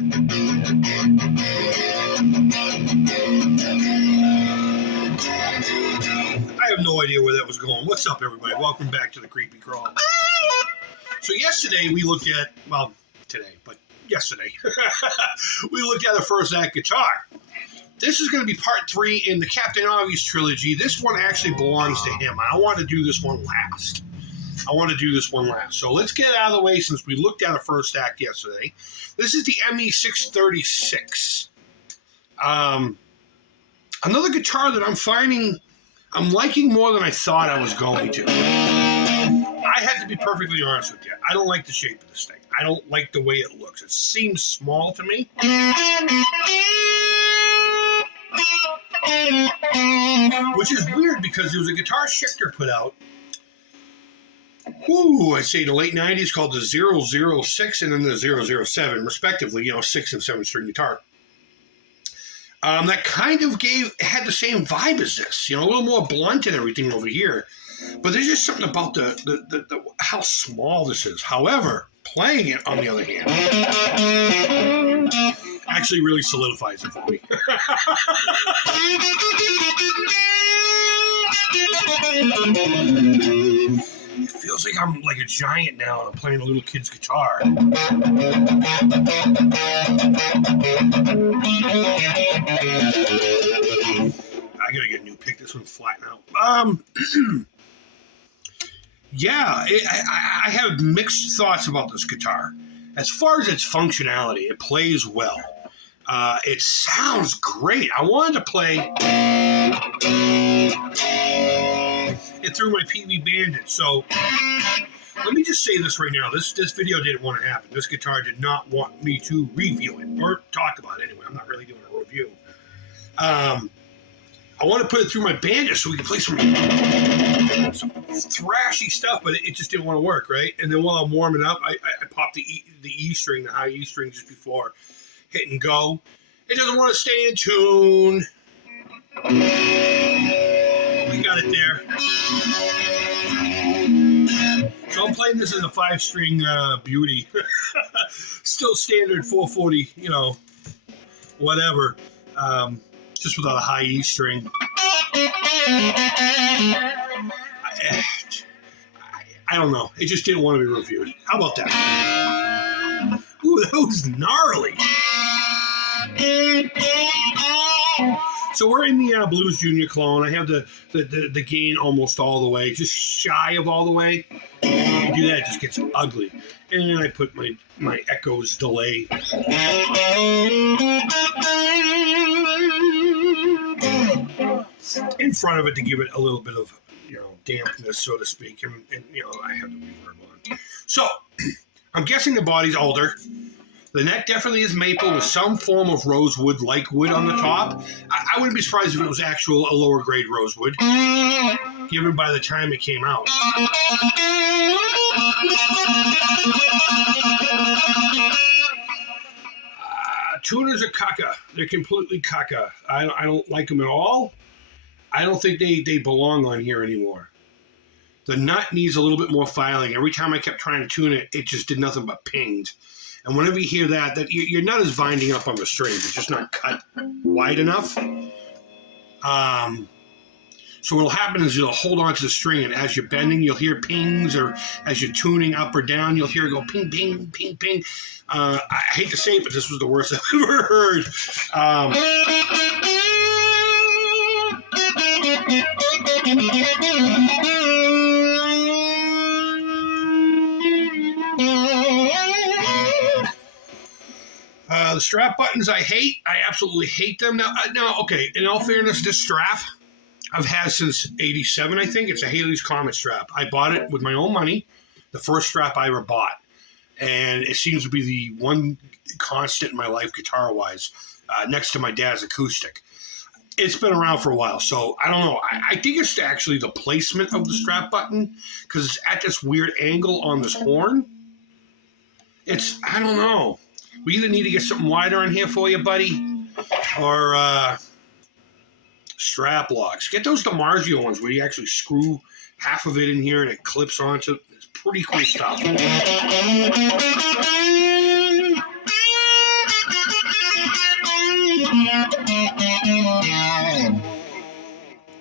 I have no idea where that was going. What's up, everybody? Welcome back to the Creepy Crawl. So yesterday we looked at, well, today, but yesterday, we looked at a first act guitar. This is going to be part 3 in the Captain Obvious trilogy. This one actually belongs to him. I want to do this one last. So let's get out of the way since we looked at a first act yesterday. This is the ME636. Another guitar that I'm liking more than I thought I was going to. I had to be perfectly honest with you. I don't like the shape of this thing. I don't like the way it looks. It seems small to me. Which is weird because there was a guitar Schecter put out. I say the late 90s called the 006 and then the 007, respectively, 6 and 7 string guitar. That kind of had the same vibe as this, a little more blunt and everything over here. But there's just something about the how small this is. However, playing it, on the other hand, actually really solidifies it for me. It feels like I'm like a giant now and I'm playing a little kid's guitar. I gotta get a new pick. This one's flat now. I have mixed thoughts about this guitar. As far as its functionality, it plays well. It sounds great. I wanted to play it through my PV Bandit. So let me just say this right now. This video didn't want to happen. This guitar did not want me to review it or talk about it anyway. I'm not really doing a review. I want to put it through my Bandit so we can play some thrashy stuff, but it just didn't want to work, right? And then while I'm warming up, I popped the E string, the high E string, just before hitting go. It doesn't want to stay in tune. We got it there. So I'm playing this as a 5-string beauty. Still standard 440, whatever. Just without a high E string. I don't know. It just didn't want to be reviewed. How about that? Ooh, that was gnarly. So we're in the Blues Junior clone. I have the gain almost all the way, just shy of all the way. When you do that, it just gets ugly. And then I put my echoes delay in front of it to give it a little bit of dampness, so to speak, and I have the reverb on. So I'm guessing the body's older. The neck definitely is maple with some form of rosewood-like wood on the top. I wouldn't be surprised if it was a lower grade rosewood, given by the time it came out. Tuners are caca. They're completely caca. I don't like them at all. I don't think they belong on here anymore. The nut needs a little bit more filing. Every time I kept trying to tune it, it just did nothing but pinged. And whenever you hear that your nut is binding up on the string. It's just not cut wide enough. So what'll happen is it'll hold on to the string, and as you're bending, you'll hear pings, or as you're tuning up or down, you'll hear it go ping, ping, ping, ping. I hate to say it, but this was the worst I've ever heard. The strap buttons I hate. I absolutely hate them. Now, okay, in all fairness, this strap I've had since '87, I think. It's a Haley's Comet strap. I bought it with my own money, the first strap I ever bought. And it seems to be the one constant in my life guitar-wise, next to my dad's acoustic. It's been around for a while, so I don't know. I think it's actually the placement of the strap button, because it's at this weird angle on this horn. I don't know. We either need to get something wider on here for you, buddy, or strap locks. Get those DiMarzio ones where you actually screw half of it in here and it clips onto. It's pretty cool stuff.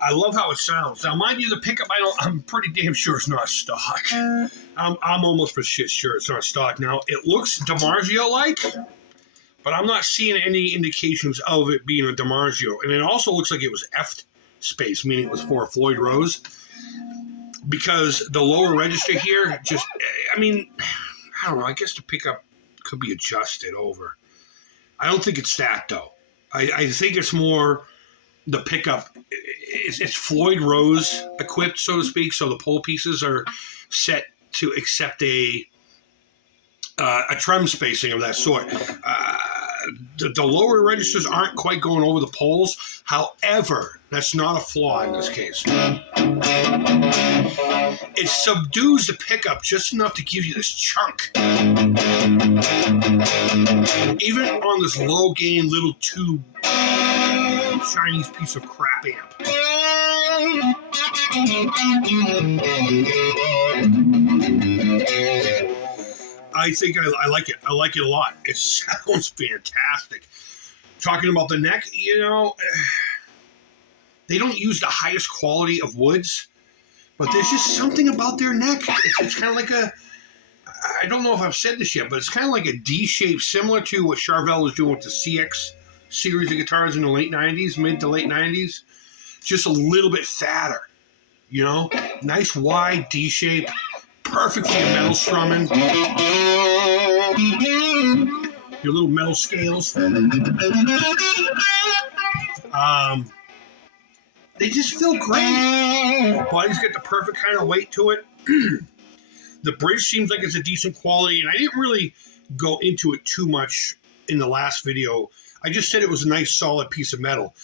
I love how it sounds. Now, mind you, the pickup, I'm pretty damn sure it's not stock. I'm almost for shit sure it's not stock. Now, it looks DiMarzio-like, but I'm not seeing any indications of it being a DiMarzio. And it also looks like it was F space, meaning it was for a Floyd Rose. Because the lower register here just, I mean, I don't know. I guess the pickup could be adjusted over. I don't think it's that, though. I think it's more the pickup. It's Floyd Rose equipped, so to speak. So the pole pieces are set to accept a trem spacing of that sort. The lower registers aren't quite going over the poles. However, that's not a flaw in this case. It subdues the pickup just enough to give you this chunk. Even on this low gain little tube Chinese piece of crap amp. I think I like it. I like it a lot. It sounds fantastic. Talking about the neck, they don't use the highest quality of woods, but there's just something about their neck. It's kind of like I don't know if I've said this yet, but it's kind of like a D shape, similar to what Charvel was doing with the CX series of guitars in the late 90s, mid to late 90s. Just a little bit fatter, Nice wide D shape. Perfect for your metal strumming. Your little metal scales. They just feel great. Body's got the perfect kind of weight to it. The bridge seems like it's a decent quality, and I didn't really go into it too much in the last video. I just said it was a nice, solid piece of metal.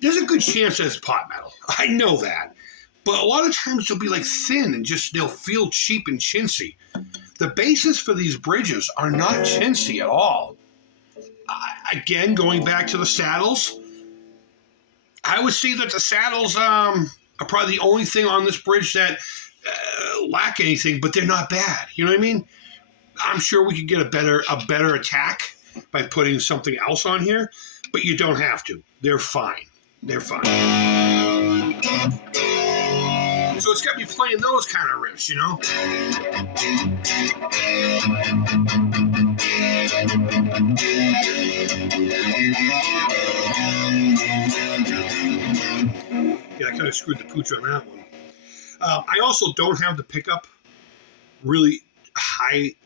There's a good chance that it's pot metal. I know that. But a lot of times they'll be like thin and they'll feel cheap and chintzy. The bases for these bridges are not chintzy at all. Again, going back to the saddles, I would say that the saddles are probably the only thing on this bridge that lack anything, but they're not bad. You know what I mean? I'm sure we could get a better attack by putting something else on here, but you don't have to. They're fine. They're fine. So it's got me playing those kind of riffs, Yeah, I kind of screwed the pooch on that one. I also don't have the pickup really high.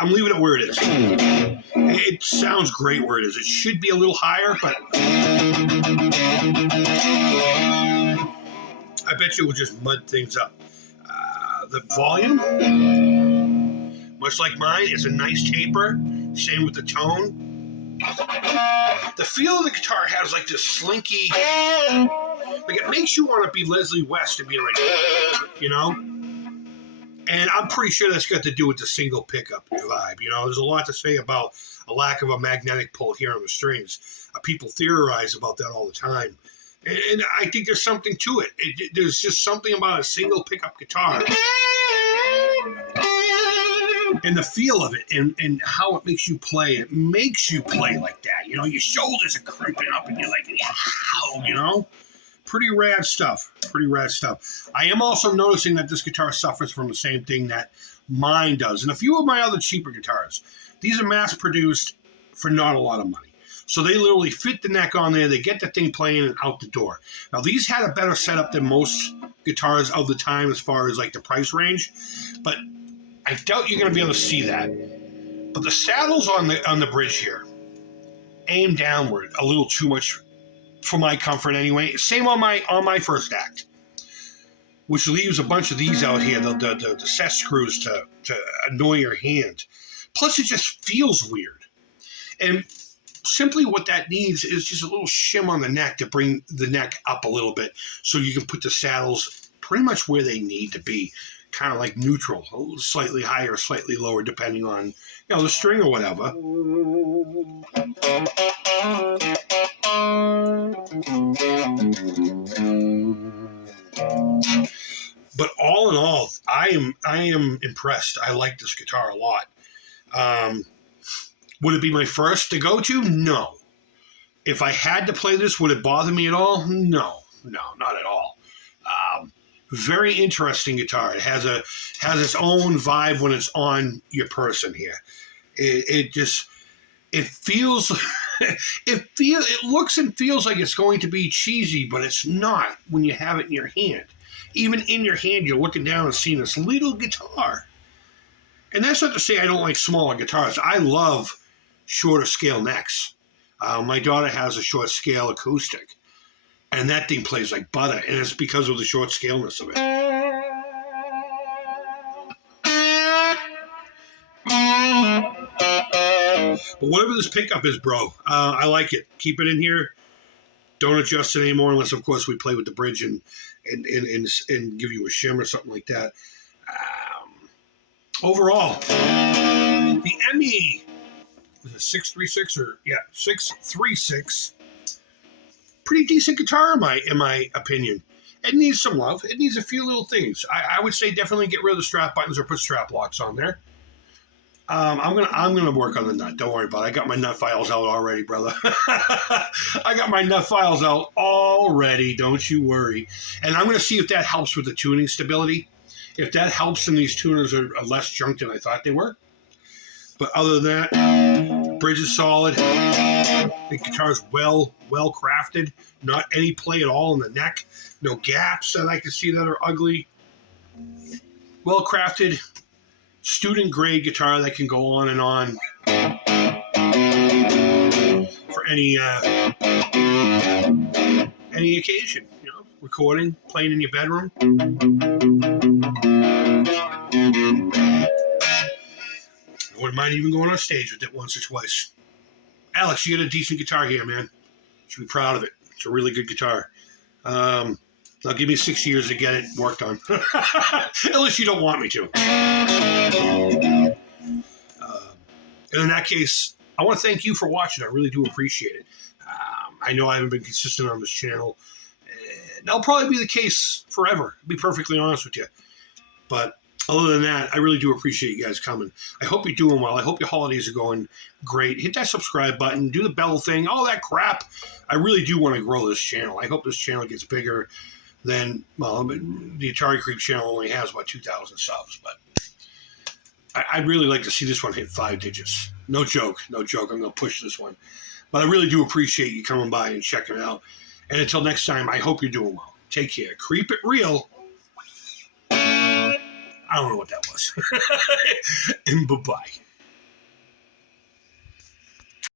I'm leaving it where it is. It sounds great where it is. It should be a little higher, but I bet you it will just mud things up. The volume, much like mine, is a nice taper. Same with the tone. The feel of the guitar has like this slinky, like it makes you want to be Leslie West and be like, And I'm pretty sure that's got to do with the single pickup vibe. There's a lot to say about a lack of a magnetic pull here on the strings. People theorize about that all the time. And I think there's something to it. There's just something about a single pickup guitar and the feel of it and how it makes you play. It makes you play like that. Your shoulders are crimping up and you're like, yow, Pretty rad stuff. I am also noticing that this guitar suffers from the same thing that mine does. And a few of my other cheaper guitars. These are mass produced for not a lot of money. So they literally fit the neck on there. They get the thing playing and out the door. Now, these had a better setup than most guitars of the time as far as like the price range. But I doubt you're going to be able to see that. But the saddles on the bridge here aim downward a little too much for my comfort anyway. Same on my first act, which leaves a bunch of these out here, the set screws to annoy your hand. Plus, it just feels weird. And simply what that needs is just a little shim on the neck to bring the neck up a little bit so you can put the saddles pretty much where they need to be, kind of like neutral, a little slightly higher, slightly lower, depending on the string or whatever. But all in all, I am impressed. I like this guitar a lot. Would it be my first to go to? No. If I had to play this, would it bother me at all? No. not at all. Very interesting guitar. It has its own vibe when it's on your person here. It feels it looks and feels like it's going to be cheesy, but it's not when you have it in your hand. Even in your hand, you're looking down and seeing this little guitar. And that's not to say I don't like smaller guitars. I love shorter scale necks. My daughter has a short scale acoustic, and that thing plays like butter, and it's because of the short scaleness of it. But whatever this pickup is, bro, I like it. Keep it in here. Don't adjust it anymore unless, of course, we play with the bridge and give you a shim or something like that. Overall, the ME636 pretty decent guitar in my opinion. It needs some love. It needs a few little things. I would say definitely get rid of the strap buttons or put strap locks on there. I'm gonna work on the nut. Don't worry about it. I got my nut files out already, brother. I got my nut files out already. Don't you worry. And I'm gonna see if that helps with the tuning stability. If that helps, then these tuners are less junk than I thought they were. But other than that, the bridge is solid. The guitar's well crafted. Not any play at all in the neck. No gaps that I can see that are ugly. Well crafted. Student grade guitar that can go on and on for any occasion, recording, playing in your bedroom. I wouldn't mind even going on stage with it once or twice. Alex, you got a decent guitar here, man. You should be proud of it. It's a really good guitar. Now give me 6 years to get it worked on. Unless you don't want me to. And in that case, I want to thank you for watching. I really do appreciate it. I know I haven't been consistent on this channel. That'll probably be the case forever, to be perfectly honest with you. But other than that, I really do appreciate you guys coming. I hope you're doing well. I hope your holidays are going great. Hit that subscribe button. Do the bell thing. All that crap. I really do want to grow this channel. I hope this channel gets bigger than, well, the Atari Creep channel only has about 2,000 subs. But I'd really like to see this one hit 5 digits. No joke. I'm going to push this one. But I really do appreciate you coming by and checking it out. And until next time, I hope you're doing well. Take care. Creep it real. I don't know what that was. And bye-bye.